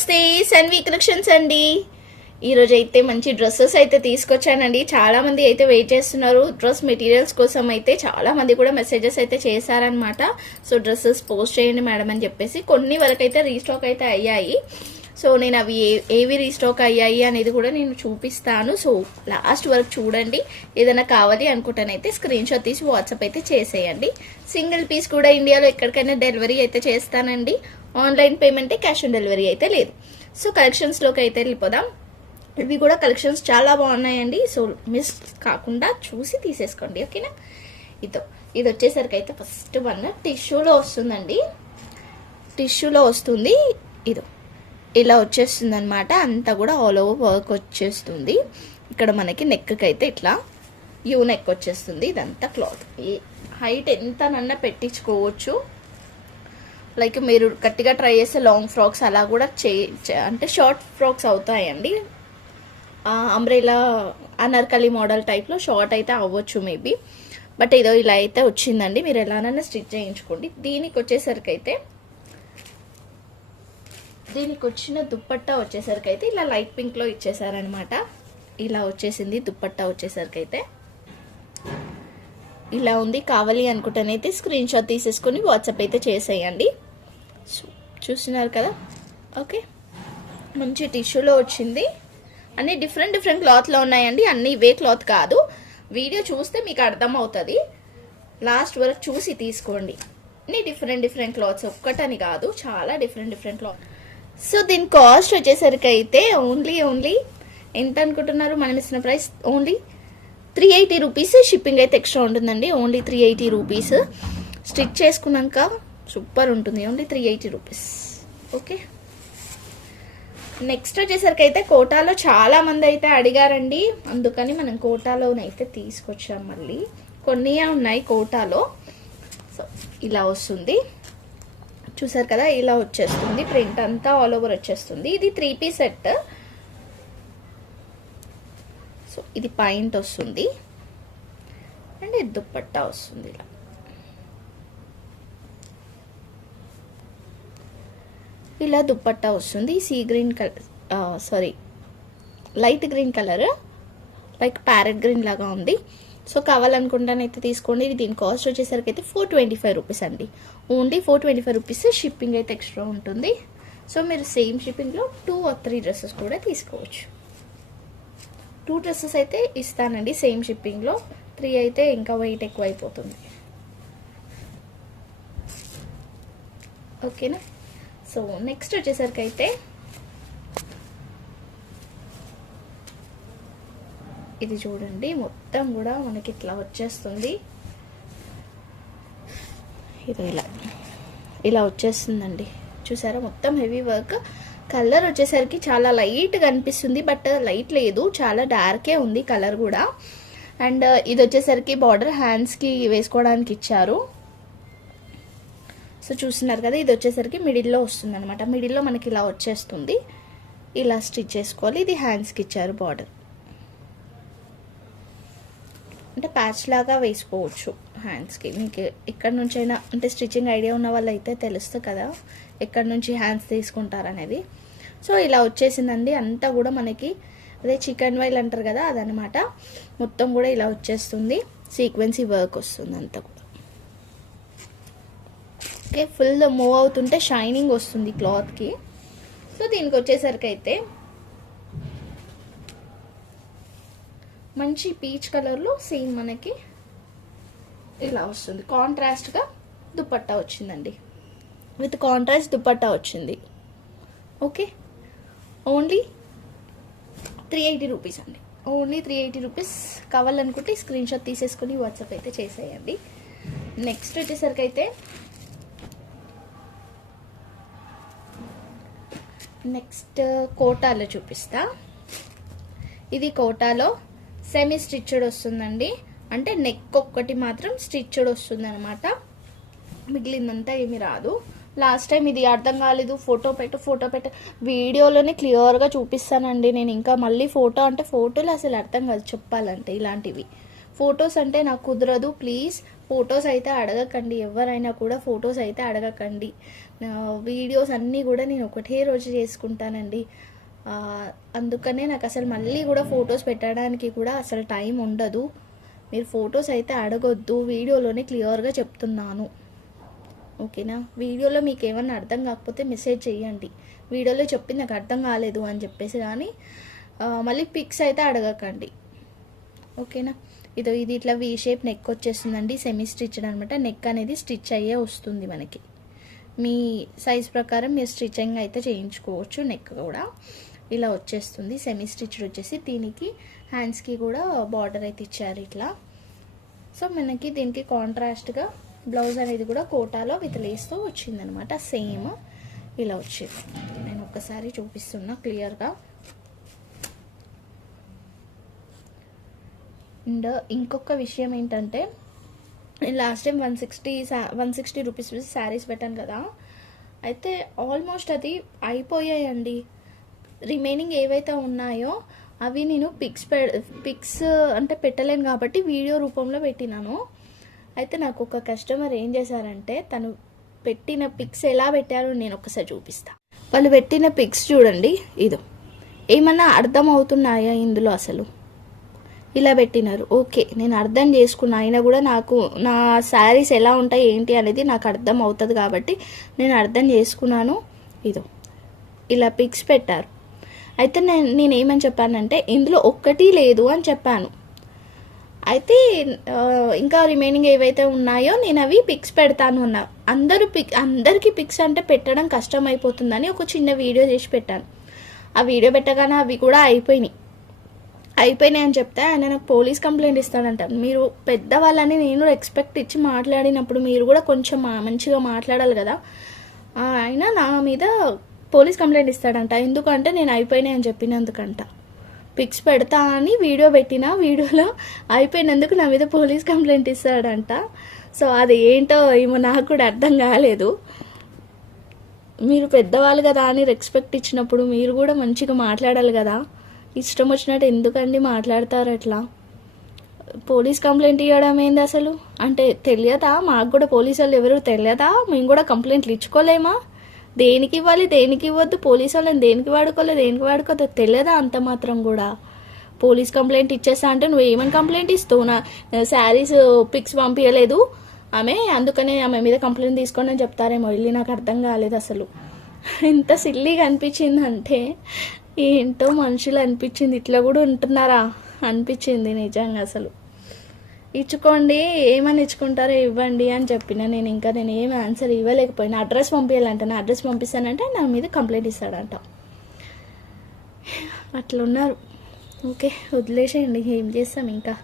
నమస్తే సన్వి కలెక్షన్స్ అండి. ఈరోజు అయితే మంచి డ్రెస్సెస్ అయితే తీసుకొచ్చానండి. చాలామంది అయితే వెయిట్ చేస్తున్నారు. డ్రెస్ మెటీరియల్స్ కోసం అయితే చాలా మంది కూడా మెసేజెస్ అయితే చేశారనమాట సో డ్రెస్సెస్ పోస్ట్ చేయండి మేడం అని చెప్పేసి కొన్ని వరకు అయితే రీస్టాక్ అయితే అయ్యాయి. సో నేను అవి ఏ- ఏవి రీస్టాక్ అయ్యాయి అనేది కూడా నేను చూపిస్తాను. సో లాస్ట్ వరకు చూడండి. ఏదైనా కావాలి అనుకుంటానైతే స్క్రీన్ షాట్ తీసి వాట్సాప్ అయితే చేసేయండి. సింగిల్ పీస్ కూడా ఇండియాలో ఎక్కడికైనా డెలివరీ అయితే చేస్తానండి. ఆన్లైన్ పేమెంటే క్యాష్ ఆన్ డెలివరీ అయితే లేదు. సో కలెక్షన్స్లోకి అయితే వెళ్ళిపోదాం. ఇవి కూడా కలెక్షన్స్ చాలా బాగున్నాయండి. సో మిస్ కాకుండా చూసి తీసేసుకోండి ఓకేనా ఇదో ఇది వచ్చేసరికి అయితే ఫస్ట్ వన్ టిష్యూలో వస్తుందండి. టిష్యూలో వస్తుంది. ఇదో. ఇలా వచ్చేస్తుంది అనమాట అంతా కూడా ఆల్ ఓవర్ వర్క్ వచ్చేస్తుంది. ఇక్కడ మనకి నెక్కి అయితే ఇట్లా యూ నెక్ వచ్చేస్తుంది. ఇదంతా క్లాత్ ఈ హైట్ ఎంతనన్నా పెట్టించుకోవచ్చు. లైక్ మీరు గట్టిగా ట్రై చేస్తే లాంగ్ ఫ్రాక్స్ అలా కూడా చే అంటే షార్ట్ ఫ్రాక్స్ అవుతాయండి. అంబ్రెలా అనార్కలి మోడల్ టైప్లో షార్ట్ అయితే అవ్వచ్చు మేబీ బట్ ఏదో ఇలా అయితే వచ్చిందండి. మీరు ఎలానైనా స్టిచ్ చేయించుకోండి. దీనికి వచ్చేసరికి అయితే దీనికి వచ్చిన దుప్పట్టా వచ్చేసరికి అయితే ఇలా లైట్ పింక్లో ఇచ్చేసారనమాట ఇలా వచ్చేసింది దుప్పట్టా వచ్చేసరికి అయితే ఇలా ఉంది. కావాలి అనుకుంటేనైతే స్క్రీన్ షాట్ తీసేసుకొని వాట్సాప్ అయితే చేసేయండి. చూస్తున్నారు కదా? ఓకే. మంచి టిష్యూలో వచ్చింది. అన్నీ డిఫరెంట్ డిఫరెంట్ క్లాత్లో ఉన్నాయండి. అన్నీ ఇవే క్లాత్ కాదు. వీడియో చూస్తే మీకు అర్థమవుతుంది. లాస్ట్ వరకు చూసి తీసుకోండి. అన్ని డిఫరెంట్ డిఫరెంట్ క్లాత్స్ ఒక్కటని కాదు. చాలా డిఫరెంట్ డిఫరెంట్ క్లాత్. సో దీని కాస్ట్ వచ్చేసరికి అయితే ఓన్లీ ఓన్లీ ఎంత అనుకుంటున్నారు? మనం ఇచ్చిన price only three eighty rupees shipping అయితే ఎక్స్ట్రా ఉంటుందండి. Only three eighty rupees stitch చేసుకున్నాక సూపర్ ఉంటుంది. Only three eighty rupees okay next వచ్చేసరికి అయితే కోటాలో చాలా మంది అయితే అడిగారండి. అందుకని మనం కోటాలోనైతే తీసుకొచ్చాం మళ్ళీ. కొన్ని ఉన్నాయి కోటాలో. సో ఇలా వస్తుంది. చూసారు కదా ఇలా వచ్చేస్తుంది. ప్రింట్ అంతా ఆల్ ఓవర్ వచ్చేస్తుంది. ఇది త్రీ పీస్ సెట్ సో ఇది పాయింట్ వస్తుంది. అండ్ ఇది దుప్పట్టా వస్తుంది ఇలా. ఇలా దుప్పట్టా వస్తుంది. See green colour sorry light green colour like parrot green లాగా ఉంది. సో కావాలనుకుంటానైతే తీసుకోండి. ఇది దీని కాస్ట్ వచ్చేసరికి అయితే ఫోర్ ట్వంటీ ఫైవ్ రూపీస్ అండి. Only four twenty five rupees shipping అయితే ఎక్స్ట్రా ఉంటుంది. సో మీరు సేమ్ షిప్పింగ్లో టూ ఆర్ త్రీ డ్రెస్సెస్ కూడా తీసుకోవచ్చు. టూ డ్రెస్సెస్ అయితే ఇస్తానండి సేమ్ షిప్పింగ్లో త్రీ అయితే ఇంకా వెయిట్ ఎక్కువ అయిపోతుంది ఓకేనా సో నెక్స్ట్ వచ్చేసరికి అయితే ఇది చూడండి మొత్తం కూడా మనకి ఇట్లా వచ్చేస్తుంది. ఇది ఇలా. ఇలా వచ్చేస్తుందండి. చూసారా? మొత్తం హెవీ వర్క్ కలర్ వచ్చేసరికి చాలా లైట్గా అనిపిస్తుంది బట్ లైట్ లేదు. చాలా డార్కే ఉంది కలర్ కూడా. అండ్ ఇది వచ్చేసరికి బార్డర్ హ్యాండ్స్కి వేసుకోవడానికి ఇచ్చారు. సో చూస్తున్నారు కదా ఇది వచ్చేసరికి మిడిల్లో వస్తుంది అనమాట మిడిల్లో మనకి ఇలా వచ్చేస్తుంది. ఇలా స్టిచ్ చేసుకోవాలి. ఇది హ్యాండ్స్కి ఇచ్చారు బార్డర్ అంటే ప్యాచ్ లాగా వేసుకోవచ్చు హ్యాండ్స్కి మీకు ఎక్కడి నుంచైనా అంటే స్టిచ్చింగ్ ఐడియా ఉన్న వాళ్ళు అయితే తెలుస్తుంది కదా ఎక్కడి నుంచి హ్యాండ్స్ తీసుకుంటారనేది. సో ఇలా వచ్చేసిందండి. అంతా కూడా మనకి అదే చికెన్ వైల్ అంటారు కదా అదనమాట మొత్తం కూడా ఇలా వచ్చేస్తుంది. సీక్వెన్సీ వర్క్ వస్తుంది అంతా కూడా. ఓకే ఫుల్ మూవ్ అవుతుంటే షైనింగ్ వస్తుంది క్లాత్కి సో దీనికి వచ్చేసరికి అయితే మంచి పీచ్ కలర్లో సేమ్ మనకి ఇలా వస్తుంది. కాంట్రాస్ట్గా దుపట్టా వచ్చిందండి. విత్ కాంట్రాస్ట్ దుపట్టా వచ్చింది. Okay? Only three eighty rupees అండి. ఓన్లీ త్రీ ఎయిటీ రూపీస్ కావాలనుకుంటే స్క్రీన్ షాట్ తీసేసుకుని వాట్సాప్ అయితే చేసేయండి. నెక్స్ట్ వచ్చేసరికి అయితే నెక్స్ట్ కోటాలో చూపిస్తా. ఇది కోటాలో సెమీ స్టిచ్డ్ వస్తుందండి. అంటే నెక్ ఒక్కటి మాత్రం స్టిచ్డ్ వస్తుంది అనమాట మిగిలిందంతా ఏమి రాదు. లాస్ట్ టైం ఇది అర్థం కాలేదు. ఫోటో పెట్టు ఫోటో పెట్టు. వీడియోలోనే క్లియర్గా చూపిస్తానండి నేను. ఇంకా మళ్ళీ ఫోటో అంటే ఫోటోలు అసలు అర్థం కాదు చెప్పాలంటే ఇలాంటివి. ఫొటోస్ అంటే నాకు కుదరదు. ప్లీజ్ ఫొటోస్ అయితే అడగకండి. ఎవరైనా కూడా ఫొటోస్ అయితే అడగకండి. వీడియోస్ అన్నీ కూడా నేను ఒకటే రోజు చేసుకుంటానండి. అందుకనే నాకు అసలు మళ్ళీ కూడా ఫొటోస్ పెట్టడానికి కూడా అసలు టైం ఉండదు. మీరు ఫొటోస్ అయితే అడగొద్దు. వీడియోలోనే క్లియర్గా చెప్తున్నాను. ఓకేనా? వీడియోలో మీకు ఏమన్నా అర్థం కాకపోతే మెసేజ్ చేయండి వీడియోలో చెప్పింది నాకు అర్థం కాలేదు అని చెప్పేసి కానీ మళ్ళీ పిక్స్ అయితే అడగకండి. ఓకేనా? ఇదో ఇది ఇట్లా వీ షేప్ నెక్ వచ్చేస్తుందండి. సెమీ స్టిచ్డ్ అనమాట నెక్ అనేది స్టిచ్ అయ్యే వస్తుంది మనకి. మీ సైజ్ ప్రకారం మీరు స్టిచ్చింగ్ అయితే చేయించుకోవచ్చు. నెక్ కూడా. ఇలా వచ్చేస్తుంది. సెమీ స్టిచ్డ్ వచ్చేసి దీనికి హ్యాండ్స్కి కూడా బార్డర్ అయితే ఇచ్చారు ఇట్లా. సో మనకి దీనికి కాంట్రాస్ట్గా బ్లౌజ్ అనేది కూడా కోటాలో విత్ లేస్తో వచ్చిందనమాట. సేమ్ ఇలా వచ్చింది నేను ఒక్కసారి చూపిస్తున్నా క్లియర్గా అండ్ ఇంకొక విషయం ఏంటంటే నేను last time one sixty one sixty rupees saris పెట్టాను కదా. అయితే ఆల్మోస్ట్ అది అయిపోయాయండి. రిమైనింగ్ ఏవైతే ఉన్నాయో అవి నేను పిక్స్ పె పిక్స్ అంటే పెట్టలేను కాబట్టి వీడియో రూపంలో పెట్టినాను. అయితే నాకు ఒక కస్టమర్ ఏం చేశారంటే తను పెట్టిన పిక్స్ ఎలా పెట్టారో నేను ఒకసారి చూపిస్తా. వాళ్ళు పెట్టిన పిక్స్ చూడండి ఇదో. ఏమన్నా అర్థం అవుతున్నాయా ఇందులో అసలు? ఇలా పెట్టినారు. ఓకే నేను అర్థం చేసుకున్నా. అయినా కూడా నాకు నా శారీస్ ఎలా ఉంటాయి ఏంటి అనేది నాకు అర్థం అవుతుంది కాబట్టి నేను అర్థం చేసుకున్నాను. ఇదో. ఇలా పిక్స్ పెట్టారు. అయితే నేను నేను ఏమని చెప్పానంటే ఇందులో ఒక్కటి లేదు అని చెప్పాను. అయితే ఇంకా రిమైనింగ్ ఏవైతే ఉన్నాయో నేను అవి పిక్స్ పెడతాను అన్నా. అందరూ పిక్ అందరికీ పిక్స్ అంటే పెట్టడం కష్టం అయిపోతుందని ఒక చిన్న వీడియో చేసి పెట్టాను. ఆ వీడియో పెట్టగానే అవి కూడా అయిపోయినాయి. అయిపోయినాయి అని చెప్తే ఆయన నాకు పోలీస్ కంప్లైంట్ ఇస్తాడంట. మీరు పెద్దవాళ్ళని నేను రెస్పెక్ట్ ఇచ్చి మాట్లాడినప్పుడు మీరు కూడా కొంచెం మంచిగా మాట్లాడాలి కదా. ఆయన నా మీద పోలీస్ కంప్లైంట్ ఇస్తాడంట. ఎందుకంటే నేను అయిపోయినాయి అని చెప్పినందుకంట. పిక్స్ పెడతా అని వీడియో పెట్టిన వీడియోలో అయిపోయినందుకు నా మీద పోలీస్ కంప్లైంట్ ఇస్తాడంట. సో అది ఏంటో ఏమో నాకు కూడా అర్థం కాలేదు. మీరు పెద్దవాళ్ళు కదా అని రెస్పెక్ట్ ఇచ్చినప్పుడు మీరు కూడా మంచిగా మాట్లాడాలి కదా. ఇష్టం వచ్చినట్టు ఎందుకండి మాట్లాడతారు అట్లా పోలీస్ కంప్లైంట్ ఇవ్వడం ఏంది అసలు? అంటే తెలియదా? మాకు కూడా పోలీసు వాళ్ళు ఎవరు తెలియదా? మేము కూడా కంప్లైంట్లు ఇచ్చుకోలేమా? దేనికి ఇవ్వాలి దేనికి ఇవ్వద్దు పోలీసు వాళ్ళని దేనికి వాడుకోలేదు దేనికి వాడుకోవద్దు తెలియదా అంత మాత్రం కూడా. పోలీస్ కంప్లైంట్ ఇచ్చేస్తా అంటే నువ్వు ఏమని కంప్లైంట్ ఇస్తావు? నా శారీస్ పిక్స్ పంపించలేదు ఆమె అందుకనే ఆమె మీద కంప్లైంట్ తీసుకోండి అని చెప్తారేమో. వెళ్ళి నాకు అర్థం కాలేదు అసలు. ఎంత సిల్లీగా అనిపించింది అంటే ఏంటో మనుషులు అనిపించింది. ఇట్లా కూడా ఉంటున్నారా? అనిపించింది నిజంగా అసలు. ఇచ్చుకోండి ఏమని ఇచ్చుకుంటారో ఇవ్వండి అని చెప్పిన నేను ఇంకా నేను ఏం ఆన్సర్ ఇవ్వలేకపోయినా. అడ్రస్ పంపించాలంట నా అడ్రస్ పంపిస్తానంటే నా మీద కంప్లైంట్ ఇస్తాడంట. అట్లున్నారు. ఓకే వదిలేసేయండి ఏం చేస్తాం ఇంకా?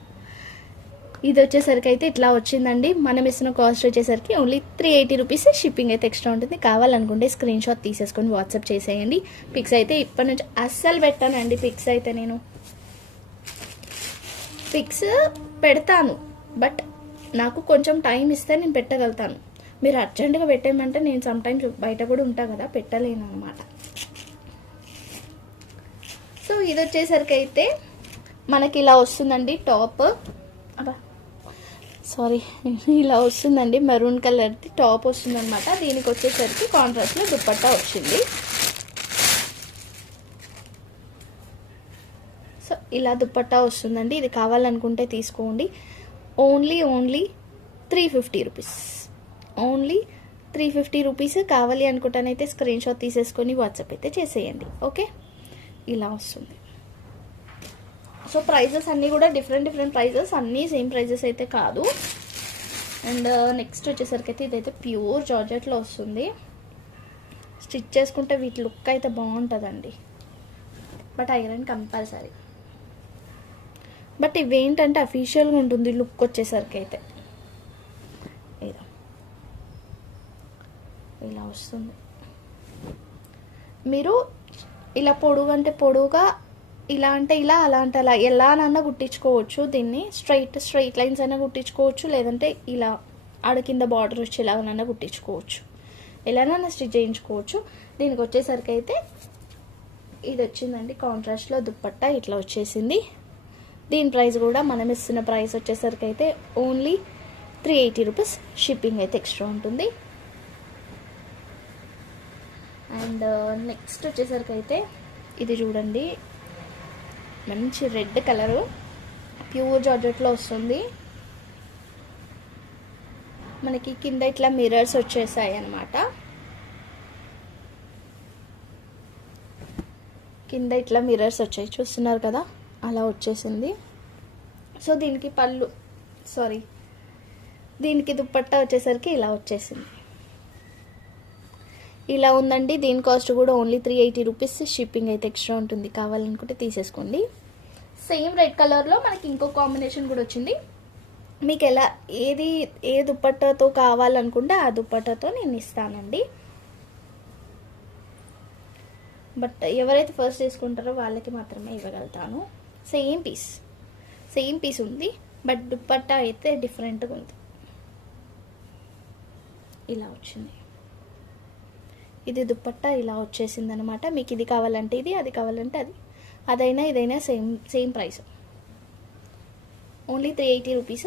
ఇది వచ్చేసరికి అయితే ఇట్లా వచ్చిందండి. మనం ఇస్తున్న కాస్ట్ వచ్చేసరికి only three eighty rupees shipping అయితే ఎక్స్ట్రా ఉంటుంది. కావాలనుకుంటే స్క్రీన్ షాట్ తీసేసుకొని వాట్సాప్ చేసేయండి. పిక్స్ అయితే ఇప్పటి నుంచి అస్సలు పెట్టానండి పిక్స్ అయితే నేను. పిక్స్ పెడతాను. బట్ నాకు కొంచెం టైం ఇస్తే నేను పెట్టగలుగుతాను. మీరు అర్జెంటుగా పెట్టేయమంటే నేను సమ్ టైమ్స్ బయట కూడా ఉంటా కదా పెట్టలేను అనమాట సో ఇది వచ్చేసరికి అయితే మనకి ఇలా వస్తుందండి టాప్. సారీ ఇలా వస్తుందండి మెరూన్ కలర్ది టాప్ వస్తుందన్నమాట. దీనికి వచ్చేసరికి కాంట్రాస్ట్లో దుప్పట్టా వచ్చింది సో ఇలా దుప్పట్టా వస్తుందండి. ఇది కావాలనుకుంటే తీసుకోండి. Only only three fifty rupees only three fifty rupees కావాలి అనుకుంటానైతే స్క్రీన్ షాట్ తీసేసుకొని వాట్సాప్ అయితే చేసేయండి. ఓకే ఇలా వస్తుంది. సో ప్రైజెస్ అన్నీ కూడా డిఫరెంట్ డిఫరెంట్ ప్రైజెస్ అన్నీ సేమ్ ప్రైజెస్ అయితే కాదు. అండ్ నెక్స్ట్ uh, వచ్చేసరికి అయితే ఇదైతే ప్యూర్ జార్జెట్లో వస్తుంది. స్టిచ్ చేసుకుంటే వీటి లుక్ అయితే బాగుంటుందండి. బట్ ఐరన్ కంపల్సరీ బట్ ఇవేంటంటే అఫీషియల్గా ఉంటుంది లుక్ వచ్చేసరికి అయితే. ఇలా ఇలా వస్తుంది. మీరు ఇలా పొడుగు అంటే పొడుగుగా ఇలా అంటే ఇలా అలా అంటే అలా ఎలానన్నా కుట్టించుకోవచ్చు దీన్ని. స్ట్రైట్ స్ట్రైట్ లైన్స్ అయినా కుట్టించుకోవచ్చు లేదంటే ఇలా ఆడ కింద బార్డర్ వచ్చి ఎలాగనన్నా కుట్టించుకోవచ్చు ఎలానైనా స్టిచ్ చేయించుకోవచ్చు. దీనికి వచ్చేసరికి అయితే ఇది వచ్చిందండి కాంట్రాస్ట్లో దుప్పట్టా ఇట్లా వచ్చేసింది. దీని ప్రైస్ కూడా మనం ఇస్తున్న ప్రైస్ వచ్చేసరికి అయితే only three eighty rupees shipping అయితే ఎక్స్ట్రా ఉంటుంది. అండ్ uh, నెక్స్ట్ వచ్చేసరికి అయితే ఇది చూడండి. మంచి రెడ్ కలరు ప్యూర్ జార్జెట్లో వస్తుంది. మనకి కింద ఇట్లా మిర్రర్స్ వచ్చేసాయి అనమాట కింద ఇట్లా మిర్రర్స్ వచ్చాయి. చూస్తున్నారు కదా? అలా వచ్చేసింది. సో దీనికి పళ్ళు సారీ దీనికి దుప్పట్టా వచ్చేసరికి ఇలా వచ్చేసింది. ఇలా ఉందండి. దీని కాస్ట్ కూడా only three eighty rupees. Shipping అయితే ఎక్స్ట్రా ఉంటుంది. కావాలనుకుంటే తీసేసుకోండి. సేమ్ రెడ్ కలర్లో మనకి ఇంకో కాంబినేషన్ కూడా వచ్చింది. మీకు ఎలా ఏది ఏ దుప్పట్టాతో కావాలనుకుంటే ఆ దుప్పట్టాతో నేను ఇస్తానండి. బట్ ఎవరైతే ఫస్ట్ తీసుకుంటారో వాళ్ళకి మాత్రమే ఇవ్వగలుగుతాను. Same piece. సేమ్ పీస్ ఉంది బట్ దుప్పట్టా అయితే డిఫరెంట్గా ఉంది. ఇలా వచ్చింది. ఇది దుప్పట్టా ఇలా వచ్చేసింది అనమాట మీకు ఇది కావాలంటే ఇది అది కావాలంటే అది. అదైనా ఇదైనా same same price. Only three eighty rupees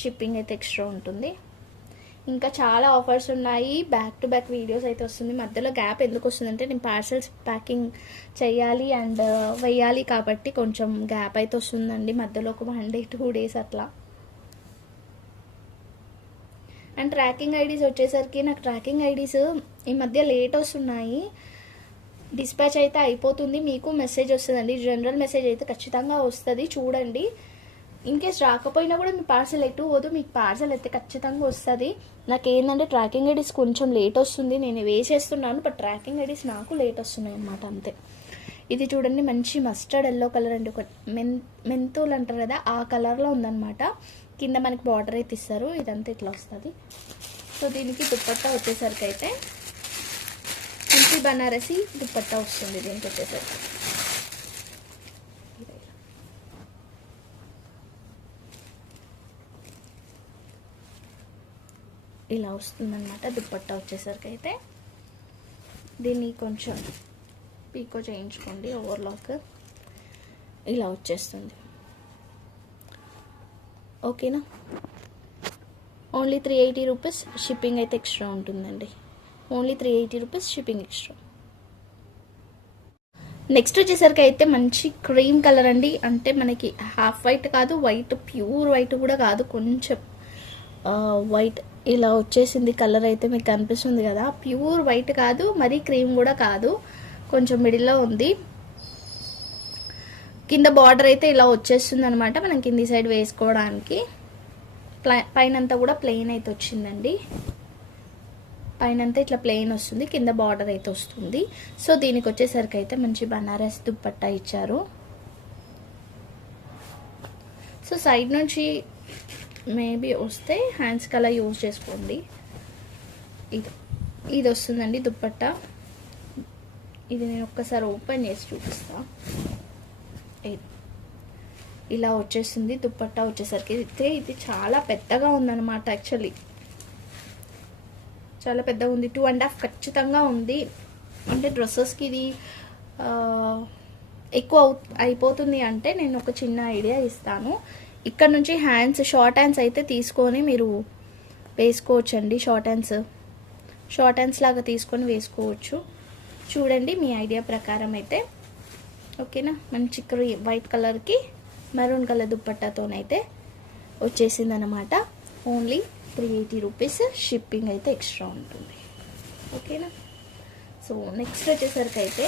shipping అయితే ఎక్స్ట్రా ఉంటుంది. ఇంకా చాలా ఆఫర్స్ ఉన్నాయి. బ్యాక్ టు బ్యాక్ వీడియోస్ అయితే వస్తుంది. మధ్యలో గ్యాప్ ఎందుకు వస్తుందంటే నేను పార్సల్స్ ప్యాకింగ్ చేయాలి అండ్ uh, వేయాలి కాబట్టి కొంచెం గ్యాప్ అయితే వస్తుందండి. మధ్యలో ఒక వన్ డే టూ డేస్ అట్లా. అండ్ ట్రాకింగ్ ఐడీస్ వచ్చేసరికి నాకు ట్రాకింగ్ ఐడీస్ ఈ మధ్య లేట్ వస్తున్నాయి. డిస్పాచ్ అయితే అయిపోతుంది. మీకు మెసేజ్ వస్తుందండి. జనరల్ మెసేజ్ అయితే ఖచ్చితంగా వస్తుంది. చూడండి. ఇన్ కేస్ రాకపోయినా కూడా మీ పార్సల్ ఎటు పోదు మీకు పార్సల్ అయితే ఖచ్చితంగా వస్తుంది. నాకు ఏంటంటే ట్రాకింగ్ ఐడీస్ కొంచెం లేట్ వస్తుంది. నేను వేసేస్తున్నాను బట్ ట్రాకింగ్ ఐడీస్ నాకు లేట్ వస్తున్నాయి అన్నమాట అంతే. ఇది చూడండి మంచి మస్టర్డ్ ఎల్లో కలర్ అండి ఒక మెన్ మెంతులు అంటారు కదా ఆ కలర్లో ఉందన్నమాట. కింద మనకి బార్డర్ అయితే ఇస్తారు. ఇదంతా ఇట్లా వస్తుంది. సో దీనికి దుప్పట్టా వచ్చేసరికి అయితే ఇంటి బనారసి దుప్పట్టా వస్తుంది దీనికి వచ్చేసరికి. ఇలా వస్తుందన్నమాట దుప్పట్టా వచ్చేసరికి అయితే దీన్ని కొంచెం పీకో చేయించుకోండి ఓవర్లాక్. ఇలా వచ్చేస్తుంది. ఓకేనా? Only three eighty rupees shipping అయితే ఎక్స్ట్రా ఉంటుందండి. Only three eighty rupees shipping extra. Next వచ్చేసరికి అయితే మంచి క్రీమ్ కలర్ అండి. అంటే మనకి హాఫ్ వైట్ కాదు వైట్ ప్యూర్ వైట్ కూడా కాదు. కొంచెం వైట్ ఇలా వచ్చేసింది కలర్ అయితే మీకు కనిపిస్తుంది కదా. ప్యూర్ వైట్ కాదు మరీ క్రీమ్ కూడా కాదు. కొంచెం మిడిల్లో ఉంది. కింద బార్డర్ అయితే ఇలా వచ్చేస్తుంది అనమాట మనం కింది సైడ్ వేసుకోవడానికి. ప్లై పైన అంతా కూడా ప్లెయిన్ అయితే వచ్చిందండి. పైన అంతా ఇట్లా ప్లెయిన్ వస్తుంది కింద బార్డర్ అయితే వస్తుంది. సో దీనికి వచ్చేసరికి అయితే మంచి బనారస్ దుప్పట్టా ఇచ్చారు. సో సైడ్ నుంచి మేబీ వస్తే హ్యాండ్స్కి అలా యూజ్ చేసుకోండి. ఇది ఇది వస్తుందండి దుప్పట్టా. ఇది నేను ఒక్కసారి ఓపెన్ చేసి చూపిస్తా. ఇలా వచ్చేసింది దుప్పట్టా వచ్చేసరికి. అయితే ఇది చాలా పెద్దగా ఉందన్నమాట యాక్చువల్లీ. చాలా పెద్దగా ఉంది. టూ అండ్ హాఫ్ ఖచ్చితంగా ఉంది. అంటే డ్రెస్సెస్కి ఇది ఎక్కువ అవు- అయిపోతుంది అంటే నేను ఒక చిన్న ఐడియా ఇస్తాను. ఇక్కడ నుంచి హ్యాండ్స్ షార్ట్ హ్యాండ్స్ అయితే తీసుకొని మీరు వేసుకోవచ్చండి షార్ట్ హ్యాండ్స్ షార్ట్ హ్యాండ్స్ లాగా తీసుకొని వేసుకోవచ్చు. చూడండి మీ ఐడియా ప్రకారం అయితే. ఓకేనా మంచి క్రీ వైట్ కలర్కి మెరూన్ కలర్ దుప్పట్టాతోనైతే వచ్చేసింది అనమాట only three eighty rupees shipping అయితే ఎక్స్ట్రా ఉంటుంది. ఓకేనా సో నెక్స్ట్ వచ్చేసరికి అయితే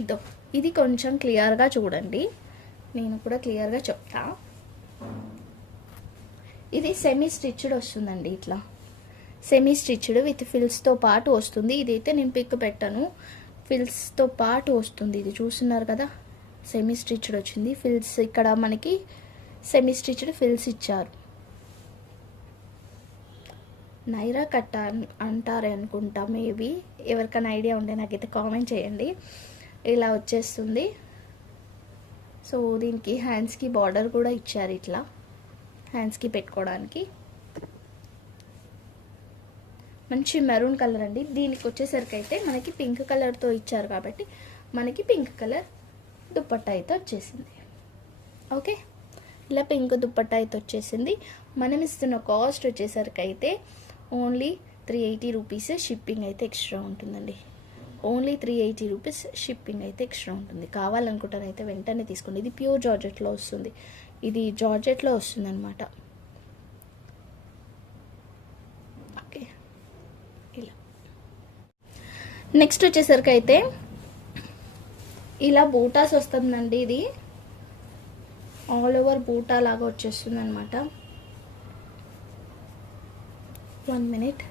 ఇద్దో. ఇది కొంచెం క్లియర్గా చూడండి. నేను కూడా క్లియర్గా చెప్తా. ఇది సెమీ స్టిచ్డ్ వస్తుందండి ఇట్లా. సెమీ స్టిచ్డ్ విత్ ఫిల్స్తో పాటు వస్తుంది. ఇదైతే నేను పిక్ పెట్టాను. ఫిల్స్తో పాటు వస్తుంది. ఇది చూస్తున్నారు కదా? సెమీ స్టిచ్డ్ వచ్చింది. ఫిల్స్ ఇక్కడ మనకి సెమీ స్టిచ్డ్ ఫిల్స్ ఇచ్చారు. నైరా కట్ట అంటారే అనుకుంటా మేబీ. ఎవరికైనా ఐడియా ఉంటే నాకైతే కామెంట్ చేయండి. ఇలా వచ్చేస్తుంది. సో దీనికి హ్యాండ్స్కి బార్డర్ కూడా ఇచ్చారు ఇట్లా. హ్యాండ్స్కి పెట్టుకోవడానికి. మంచి మెరూన్ కలర్ అండి. దీనికి వచ్చేసరికి అయితే మనకి పింక్ కలర్తో ఇచ్చారు కాబట్టి మనకి పింక్ కలర్ దుప్పట్టా అయితే వచ్చేసింది. ఓకే? ఇలా పింక్ దుప్పట్టా అయితే వచ్చేసింది. మనం ఇస్తున్న కాస్ట్ వచ్చేసరికి అయితే only three eighty rupees shipping అయితే ఎక్స్ట్రా ఉంటుందండి. Only three eighty rupees shipping అయితే ఎక్స్ట్రా ఉంటుంది. కావాలనుకుంటారైతే వెంటనే తీసుకోండి. ఇది ప్యూర్ జార్జెట్లో వస్తుంది. ఇది జార్జెట్లో వస్తుంది అనమాట ఓకే. ఇలా. నెక్స్ట్ వచ్చేసరికి అయితే ఇలా బూటాస్ వస్తుందండి ఇది. ఆల్ ఓవర్ బూటా లాగా వచ్చేస్తుంది అనమాట వన్ మినిట్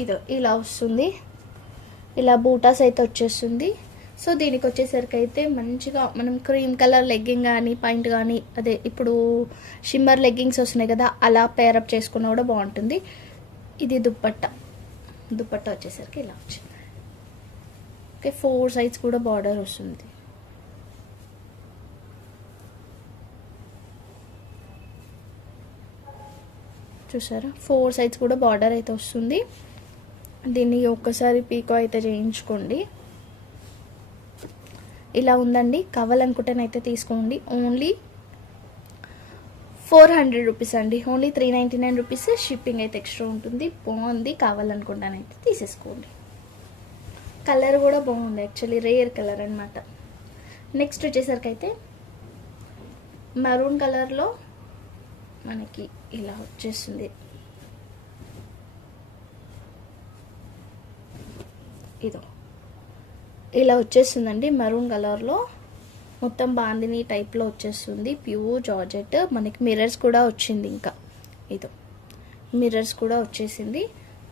ఇదో ఇలా వస్తుంది. ఇలా బూటాస్ అయితే వచ్చేస్తుంది. సో దీనికి వచ్చేసరికి అయితే మంచిగా మనం క్రీమ్ కలర్ లెగ్గింగ్ కానీ పాయింట్ కానీ అదే ఇప్పుడు షిమ్మర్ లెగ్గింగ్స్ వస్తున్నాయి కదా అలా పేరప్ చేసుకున్నా కూడా బాగుంటుంది. ఇది దుప్పట్ట. దుప్పట్ట వచ్చేసరికి ఇలా వచ్చింది. ఓకే ఫోర్ సైడ్స్ కూడా బార్డర్ వస్తుంది. చూసారా? ఫోర్ సైడ్స్ కూడా బార్డర్ అయితే వస్తుంది. దీన్ని ఒక్కసారి పీకో అయితే చేయించుకోండి. ఇలా ఉందండి. కావాలనుకుంటేనైతే తీసుకోండి. ఓన్లీ ఫోర్ హండ్రెడ్ రూపీస్ అండి. Only three ninety nine rupees shipping అయితే ఎక్స్ట్రా ఉంటుంది. బాగుంది. కావాలనుకుంటానైతే తీసేసుకోండి. కలర్ కూడా బాగుంది. యాక్చువల్లీ రేర్ కలర్ అనమాట నెక్స్ట్ వచ్చేసరికి అయితే మరూన్ కలర్లో మనకి ఇలా వచ్చేస్తుంది. ఇదో. ఇలా వచ్చేస్తుందండి మెరూన్ కలర్లో మొత్తం బాందిని టైప్లో వచ్చేస్తుంది ప్యూర్ జార్జెట్ మనకి మిర్రర్స్ కూడా వచ్చింది ఇంకా. ఇదో. మిర్రర్స్ కూడా వచ్చేసింది.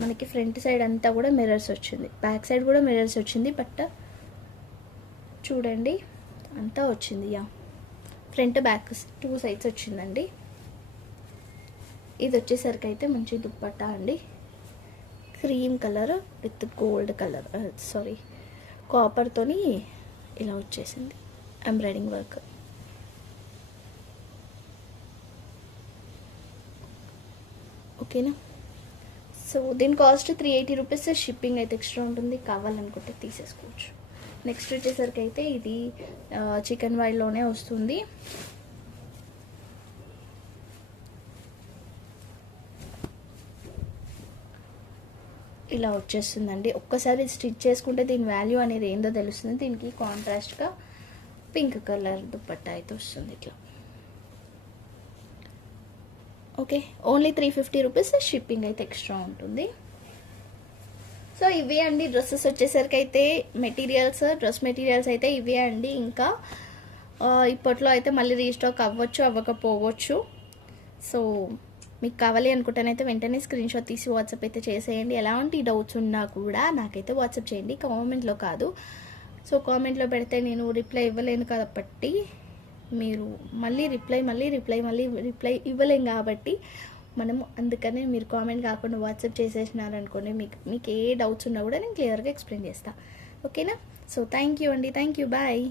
మనకి ఫ్రంట్ సైడ్ అంతా కూడా మిర్రర్స్ వచ్చింది. బ్యాక్ సైడ్ కూడా మిర్రర్స్ వచ్చింది బట్ చూడండి అంతా వచ్చింది yeah front back two sides వచ్చిందండి. ఇది వచ్చేసరికి అయితే మంచి దుప్పట్టా అండి. Cream colour with gold colour sorry కాపర్తోని ఇలా వచ్చేసింది. ఎంబ్రాయిడింగ్ వర్క్ ఓకేనా సో దీని cost three eighty rupees shipping అయితే ఎక్స్ట్రా ఉంటుంది. కావాలనుకుంటే తీసేసుకోవచ్చు. నెక్స్ట్ వచ్చేసరికి అయితే ఇది చికెన్ వైల్లోనే వస్తుంది. ఇలా వచ్చేస్తుందండి. ఒక్కసారి స్టిచ్ చేసుకుంటే దీని వాల్యూ అనేది ఏందో తెలుస్తుంది. దీనికి కాంట్రాస్ట్గా పింక్ కలర్ దుప్పట్టా అయితే వస్తుంది ఇట్లా. Okay only three fifty rupees shipping అయితే ఎక్స్ట్రా ఉంటుంది. సో ఇవే అండి డ్రెస్సెస్ వచ్చేసరికి అయితే మెటీరియల్స్ డ్రెస్ మెటీరియల్స్ అయితే ఇవే అండి. ఇంకా ఇప్పట్లో అయితే మళ్ళీ రీస్టాక్ అవ్వచ్చు అవ్వకపోవచ్చు. సో మీకు కావాలి అనుకుంటేనైతే వెంటనే స్క్రీన్ షాట్ తీసి వాట్సాప్ అయితే చేసేయండి. ఎలాంటి డౌట్స్ ఉన్నా కూడా నాకైతే వాట్సాప్ చేయండి. కామెంట్లో కాదు. సో కామెంట్లో పెడితే నేను రిప్లై ఇవ్వలేను కాబట్టి మీరు మళ్ళీ రిప్లై మళ్ళీ రిప్లై మళ్ళీ రిప్లై ఇవ్వలేం కాబట్టి మనము అందుకనే మీరు కామెంట్ కాకుండా వాట్సాప్ చేసేసినారనుకోండి మీకు మీకు ఏ డౌట్స్ ఉన్నా కూడా నేను క్లియర్గా ఎక్స్ప్లెయిన్ చేస్తాను ఓకేనా సో థ్యాంక్ యూ అండి. Thank you bye